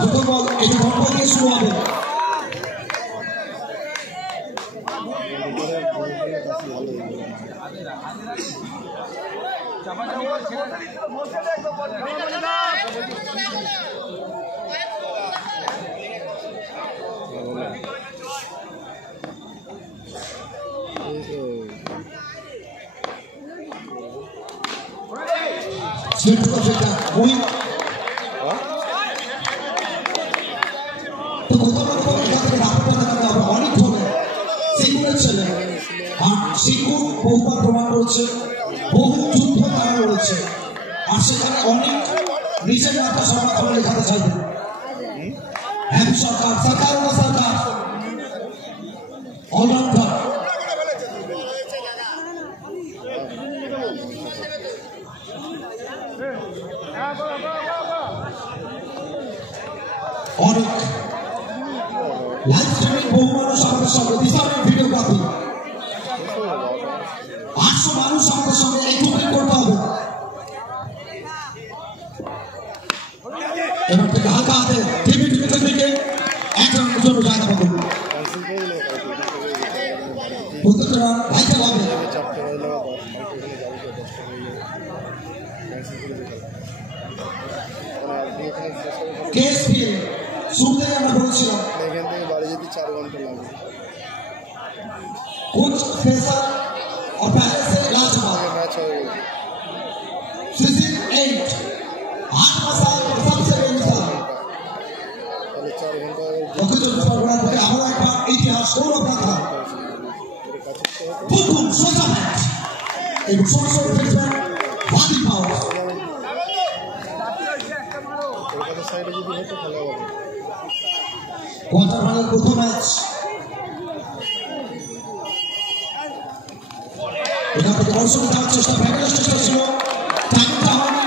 দুটো বল এটি ঘটনা দিয়ে শুরু হবে। বহুবার প্রমাণ করেছে, বহু যুদ্ধ তারা লড়েছে, আর সেখানে অনেক নিজের একটা সমর্থন লেখাতে চাইবে। সরকার সরকার সরকার অলরাউন্ডার অনেক লাইভ স্ট্রিমিং, বহু মানুষ আমাদের সঙ্গে বিশালের ভিডিওগ্রাফি, 800 মানুষ আমাদের সঙ্গে একত্রিত করতে হবে। এবার থেকে হালকা হাতে টিভি থেকে এক রাউন্ডের জন্য জায়গা পাবেন। প্রত্যেকটা ভাই চালাবে। কেএসপিএল শুরুতে আমরা বলছিলাম এখান থেকে বাড়ি যেতে 4 ঘন্টা লাগবে। कुछ पैसा और पहले से लास्ट मैच हो गया। सीजन 8 8 मसाल सबसे बड़ी मिसाल पहले 4 घंटा ओके जो प्रोग्राम पे हमारा एक बार इतिहास गौरव का था बुकुम सोचा मैच एक सोशल फिटमेंट वादी पावर কলকাতা সাইডে যদি হতো খেলা হবে। কোয়ার্টার ফাইনাল প্রথম ম্যাচ এখান থেকে দর্শক দেওয়ার চেষ্টা, ভ্যাগেলের চেষ্টা ছিল, টাইমটা হয়নি।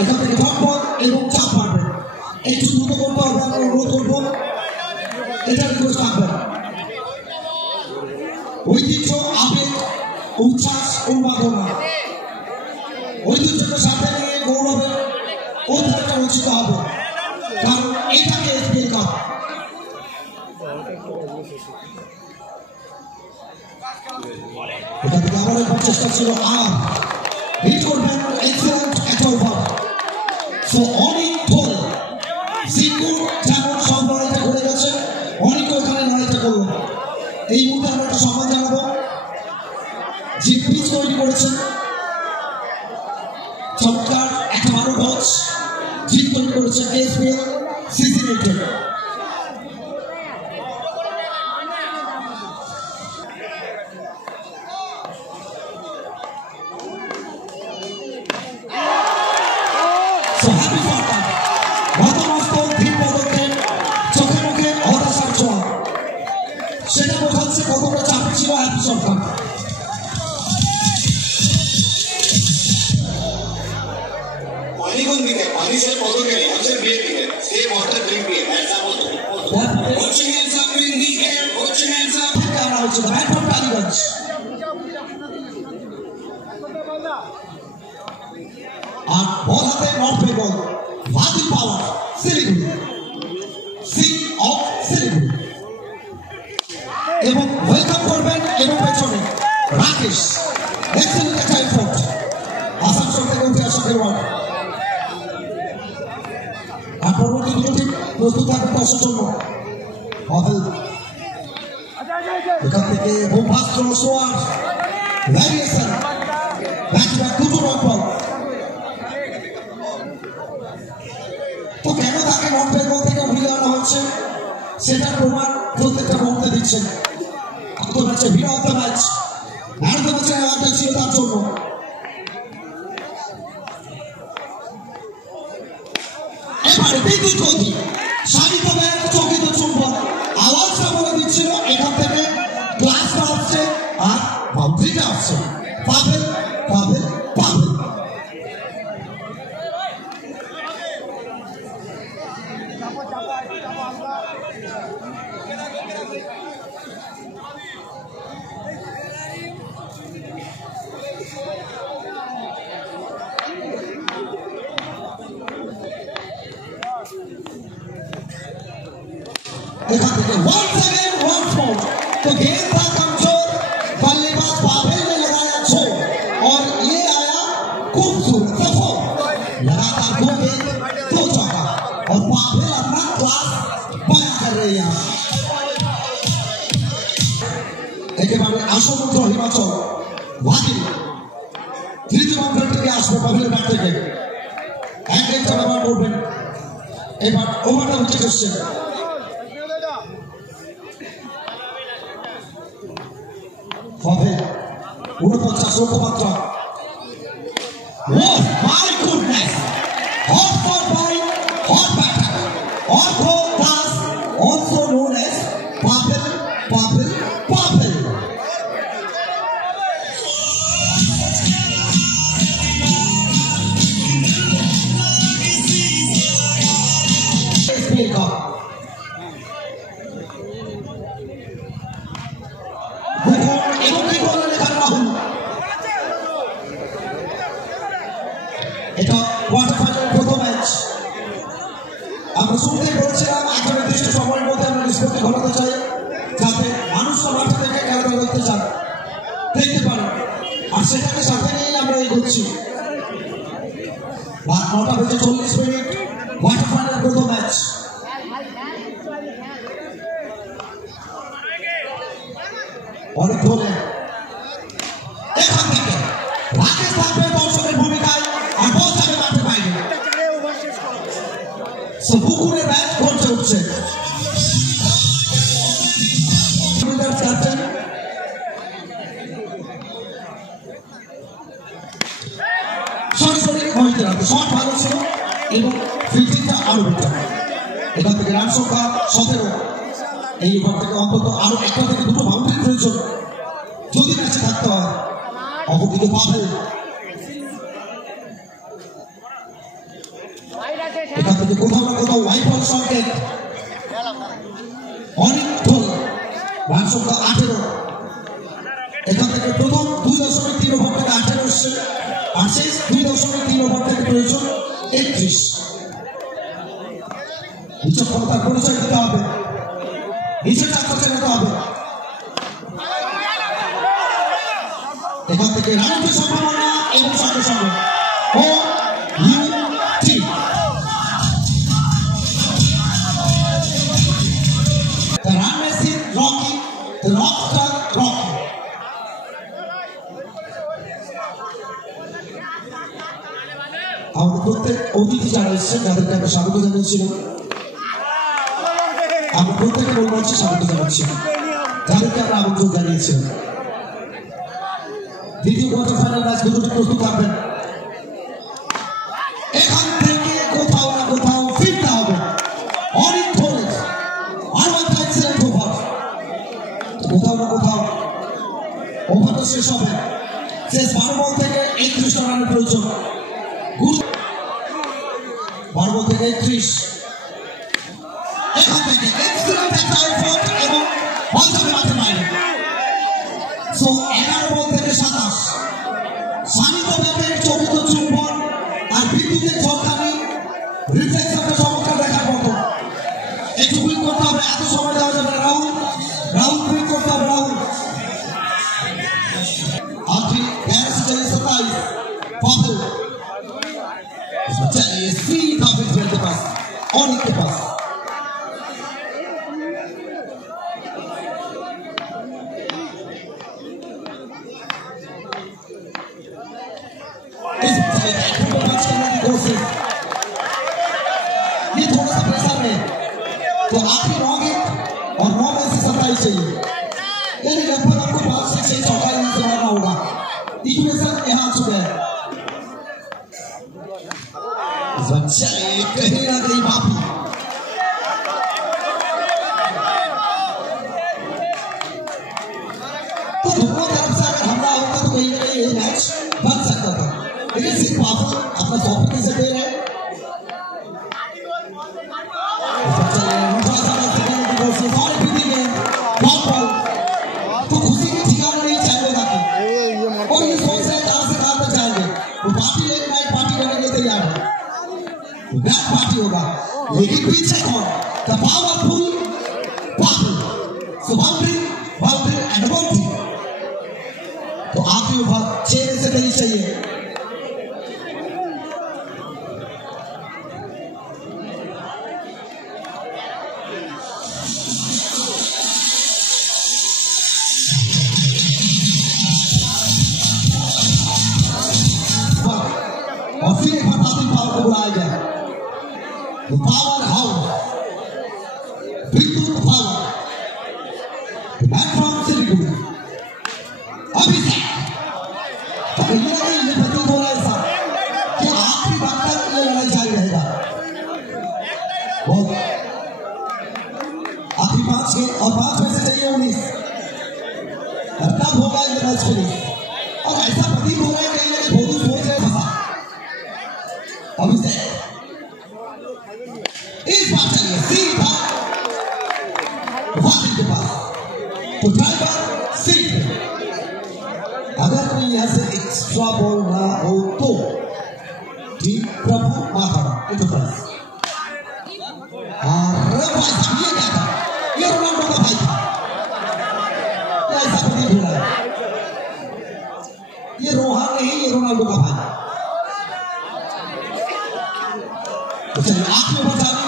এখান থেকে ধকপথ এবং চাপ মারবেন, একটু দ্রুত করতে হবে, আমরা অনুরোধ করবো, এটা রিকোয়েস্ট রাখবেন। ঐতিহ্য, আবেগ, উচ্ছ্বাস, উন্মাদনা, ঐতিহ্যকে সাথে নিয়ে গৌরবের অধিকারটা রচিত হবে, কারণ এটাকে এসপিএল কাপ। এখান থেকে আবার একবার চেষ্টা ছিল, আর হিট করবেন, এক্সেলেন্ট একটা ওভার। সো অনেক ধরে সিঙ্গুর যেমন সব লড়াইটা করে গেছে, অনেকও এখানে লড়াইটা করলো। এই মুহূর্তে আমরা একটা সম্মান জানাবো, যে পিচ তৈরি করেছেন, চমৎকার একটা ভালো কোচ জিত তৈরি করেছেন কেএসপিএল সিজন 8-এ। সেটা বোঝাচ্ছে কতটা চাপে ছিল হ্যাপি সরকার। পানিগঞ্জ দিকে মানুষের পদকে মানুষের বিয়ে দিকে সে ওয়াটার ড্রিঙ্ক দিয়ে ऐसा बोल watching hands up in the air watching hands up কারা হচ্ছে ব্যাট ফর পানিগঞ্জ। আর বল হাতে নর্থ বেঙ্গল ওয়াদি পাওয়ার শিলিগুড়ি সিং অফ শিলিগুড়ি, এবং ওয়েলকাম করবেন এবং পেছনে রাকেশ এক্সেলেন্ট একটা এফোর্ট আসানসোল থেকে উঠে আসা খেলোয়াড়। আর পরবর্তী দুটি প্রস্তুত থাকবে দশের জন্য। এখান থেকে বোমভাস্ত্র সোয়ার ভ্যারিয়েশন ব্যাটসম্যান দুটো ডট বল। তো কেন তাকে নর্থ বেঙ্গল থেকে উঠিয়ে আনা হচ্ছে সেটা প্রমাণ প্রত্যেকটা মুহূর্তে দিচ্ছেন। তো ম্যাচে ভিড় of the match, man of the ম্যাচের অ্যাওয়ার্ডটা ছিল তার জন্য। এবারে বিদ্যুৎ গতি শালিত ব্যাট চকিত চুম্বন আওয়াজটা বলে দিচ্ছিল এখান থেকে ক্লাসটা আসছে আর বাউন্ডারিটা আসছে। পাবেল পাবেল পাবেল एखान থেকে once again once more तो गेंद था कमजोर बल्लेबाज पावेल ने लगाया छो और ये आया खूबसूरत सफो लगातार 2 गेंद 2 चौका और पावेल अपना क्लास बयां कर रही है একেবারে আশামুক্ত হিমাচল ভাগি তৃতীয় বাউন্ডারি থেকে আসবে পাভেলের ব্যাট থেকে এক এক ব্যবহার করবেন এবার ওভারটা উঠে আসছে পাভেল 49 লক্ষ্যমাত্রা Oh my goodness! Hot shot by hot batter. Ortho Das, also known as Pavel. এটা কোয়ার্টার ফাইনালের প্রথম ম্যাচ আমরা শুরুতেই বলছিলাম একটা নির্দিষ্ট সময়ের মধ্যে আমরা নিষ্পত্তি ঘটাতে চাই যাতে মানুষরা মাঠে থেকে খেলাধুলা দেখতে চান দেখতে পারেন আর সেটাকে সাথে নিয়েই আমরা এগোচ্ছি রাত 9:40 কোয়ার্টার ফাইনালের প্রথম ম্যাচ অনেক ধরে এখান থেকে রাকেশ থাকবে দর্শকের ভূমিকায় আর বল যাবে মাঠে বাইরে পুকুরের ব্যাট করছে উঠছে ক্যাপ্টেন সরাসরি হইতে রাখবে শট ভালো ছিল এবং ফিল্ডিংটা আরো বেটার এখান থেকে রান সংখ্যা 17 এই ওভার থেকে অন্তত আরো একটা থেকে দুটো বাউন্ডারি প্রয়োজন যদি ম্যাচে থাকতে হয় অপরদিকে পাভেল এখান থেকে কোথাও না কোথাও হোয়াইট বল সংকেত অনেক গোল রান সংখ্যা 18 এখান থেকে প্রথম 2.3 ওভার থেকে 18 এসছে আর শেষ 2.3 ওভার থেকে প্রয়োজন 31 বিচক্ষণতার পরিচয় দিতে হবে নিচের চাকা চেনাতে হবে এখান থেকে রানের সম্ভাবনা এবং সঙ্গে সঙ্গে O U T The run machine Rocky, the rockstar Rocky. আমাদের প্রত্যেক অতিথি যারা এসেছেন যাদেরকে আমরা স্বাগত জানিয়েছিলাম আমরা প্রত্যেকে বলবো হচ্ছে স্বাগত জানাচ্ছি যাদেরকে আমরা আমন্ত্রণ জানিয়েছিলাম দ্বিতীয় কোয়ার্টার ফাইনাল ম্যাচ দুটোটি প্রস্তুত থাকবেন এখান থেকে কোথাও না কোথাও ফিরতে হবে অনেক ধরে আরো একটা এক্সেলেন্ট ওভার কোথাও না কোথাও ওভারটা শেষ হবে শেষ 12 বল থেকে 31 রানের প্রয়োজন 12 বল থেকে 31 এখান থেকে এক্সেলেন্ট একটা এফোর্ট এবং বল যাবে মাঠে বাইরে সো 11 বল থেকে 27 শানিত ব্যাটের চবিত চুম্বন আর বিদ্যুতের ঝলকানি রিফ্লেকশনটা চমৎকার দেখার মতো একটু কুইক করতে হবে এত সময় দেওয়া যাবে না রাহুল কুইক করতে হবে রাহুল आखिरी 27 पाभेल चलिए सीधा बैट्समैन के पास और इनके पास इस पांच करने की कोशिश ये थोड़ा सा प्रेशर है तो आखिरी 9 गेंद और 9 में से 27 चाहिए यानी लगभग आपको 5 से 6 चौका यहाँ से मारना होगा इक्वेशन यहाँ आ चुका है चलिए कहीं ना कहीं माफी तो दोनों तरफ से अगर हमला होता तो कहीं ना कहीं ये मैच बच सकता था लेकिन सिर्फ पाभेल अपना सॉफ्टवेयर से दे रहे हैं तो खुशी के ठिकाने नहीं चाहिए जाती और ये सोच रहे कहां से कहां तक जाएंगे वो पार्टी एक नाइट पार्टी करने के लिए तैयार है बैक पार्टी होगा लेकिन पीछे कौन the powerful So boundary and a boundary. तो आखिरी ओवर 6 में से नहीं चाहिए. और फिर एक बार पावर को बुलाया गया. पावर हाउस विद्युत पावर बैकग्राउंड से निकल अभी से ये प्रतीत हो रहा है सर कि आखिरी बात तक ये लड़ाई जारी रहेगा. बहुत आखिरी 5 के और 5 में से चाहिए 19. तब होगा ये मैच फिनिश. और ऐसा प्रतीत हो रहा है कहीं ना कहीं बहुत सोच रहे फंसा. अभी से इस बार चलिए सीधा वाकिफ के पास. तो ड्राइवर सीट अगर कोई यहाँ से एक्स्ट्रा बॉल ना हो तो ठीक प्रभु माता इंटरप्राइज. अरे भाई साहब ये क्या था? ये रोनाल्डो का भाई था. ऐसा प्रतीत हो रहा है ये रोहान नहीं ये रोनाल्डो का भाई. तो चलिए आखिरी ओवर जाने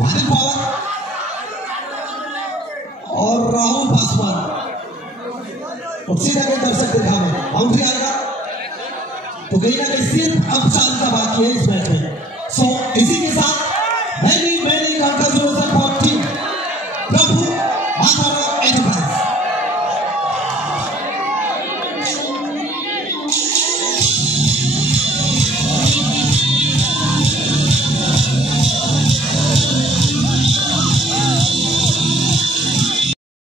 वाकिफ पावर और राहुल पासवान. और सीधा के दर्शक देखा में बाउंड्री आएगा तो कहीं ना कहीं सिर्फ अब 4 का बाकी है इस मैच में. सो इसी के साथ